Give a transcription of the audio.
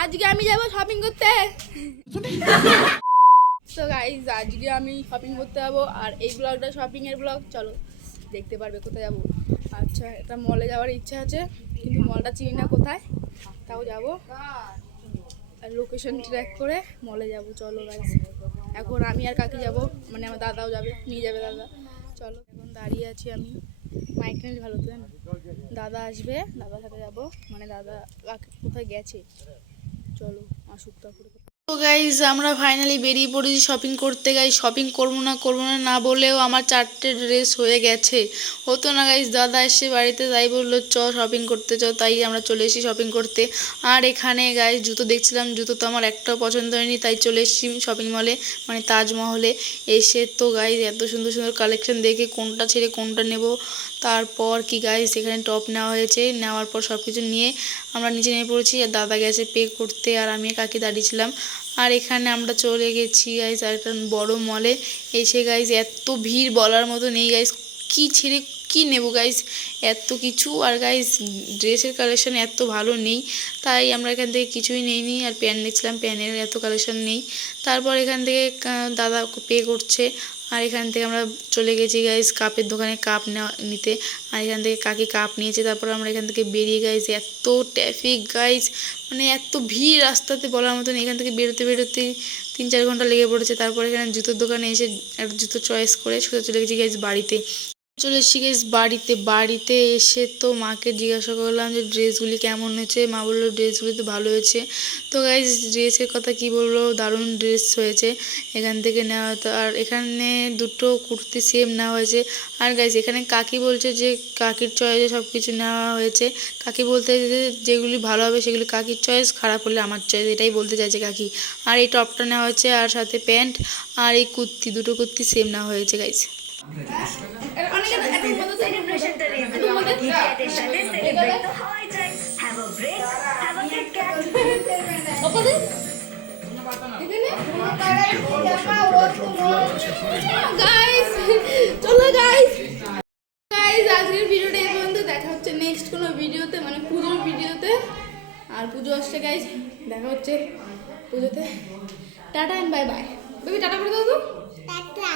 আজকে আমি যাব শপিং করতে। তো গাইস আজকে আমি শপিং করতে যাবো, আর এই ব্লগটা শপিং এর ব্লগ। চলো দেখতে পারবে কোথায় যাবো। আচ্ছা, এটা মলে যাওয়ার ইচ্ছা আছে, কিন্তু মলটা চিনি না কোথায়, তাও যাবো। আর লোকেশন ট্র্যাক করে মলে যাব। চলো গাইস, এখন আমি আর কাকি যাব, মানে আমার দাদাও যাবে, নিয়ে যাবে দাদা। চলো, এখন দাঁড়িয়ে আছি আমি। মাইক নিয়ে ভালো তো না, দাদা আসবে, দাদার সাথে যাবো, মানে দাদা কোথায় গেছে। চলো আসুক তারপরে। তো গাইজ আমরা ফাইনালি বেরিয়ে পড়েছি শপিং করতে। গাইজ শপিং করবো না না বলেও আমার 4টে ড্রেস হয়ে গেছে। হতো না গাইজ, দাদা এসে বাড়িতে তাই বললো চ শপিং করতে চ, তাই আমরা চলে এসেছি শপিং করতে। আর এখানে গাইজ জুতো দেখছিলাম, জুতো তো আমার একটাও পছন্দ হয়নি, তাই চলে এসেছি শপিং মলে, মানে তাজমহলে। এসে তো গাইজ এত সুন্দর সুন্দর কালেকশন দেখে কোনটা ছেড়ে কোনটা নেব। তারপর কি গাইজ এখানে টপ নেওয়া হয়েছে, নেওয়ার পর সব কিছু নিয়ে আমরা নিচে নেমে পড়েছি। আর দাদা গেছে পে করতে, আর আমি কাকি দাঁড়িয়েছিলাম। আর এখানে আমরা চলে গেছি গাইজ একটা বড় মলে। এসে গাইজ এত ভিড় বলার মতো নেই গাইজ, কি ছেড়ে কি নেব গাইজ, এত কিছু। আর গাইজ ড্রেসের কালেকশন এত ভালো নেই, তাই আমরা এখান থেকে কিছুই নেইনি। আর প্যান্ট নিচ্ছিলাম, প্যান্টের এত কালেকশন নেই। তারপর এখান থেকে দাদা পে করছে, আর এখান থেকে আমরা চলে গেছি গাইজ কাপের দোকানে কাপ নিতে। আর এখান থেকে কাকি কাপ নিয়েছে। তারপর আমরা এখান থেকে বেরিয়ে গাইজ, এত ট্রাফিক গাইজ, মানে এত ভিড় রাস্তাতে বলার মতন। এখান থেকে বেরোতে 3-4 ঘন্টা লেগে পড়েছে। তারপর এখানে জুতোর দোকানে এসে একটা জুতো চয়েস করে সোজা চলে গেছি গাইজ বাড়িতে। চলে এসেছি গাইজ বাড়িতে এসে তো মাকে জিজ্ঞাসা করলাম যে ড্রেসগুলি কেমন হয়েছে। মা বললো ড্রেসগুলি তো ভালো হয়েছে। তো গাইজ ড্রেসের কথা কি বলবো, দারুণ ড্রেস হয়েছে এখান থেকে নেওয়া হতো। আর এখানে দুটো কুর্তি সেম নেওয়া হয়েছে। আর গাইজ এখানে কাকি বলছে যে কাকির চয়েসে সব কিছু নেওয়া হয়েছে। কাকি বলতে যে যেগুলি ভালো হবে সেগুলি কাকির চয়েস, খারাপ হলে আমার চয়েস, এটাই বলতে চাইছে কাকি। আর এই টপটা নেওয়া হয়েছে, আর সাথে প্যান্ট, আর এই দুটো কুর্তি সেম নেওয়া হয়েছে গাইজ। আজকের ভিডিওটা এই পর্যন্ত, দেখা হচ্ছে নেক্সট কোনো ভিডিওতে, মানে পুজোর ভিডিওতে। আর পুজো আসছে গাইজ, দেখা হচ্ছে পুজোতে। Tata and bye bye. Baby tata করে দাও তো। টাটা।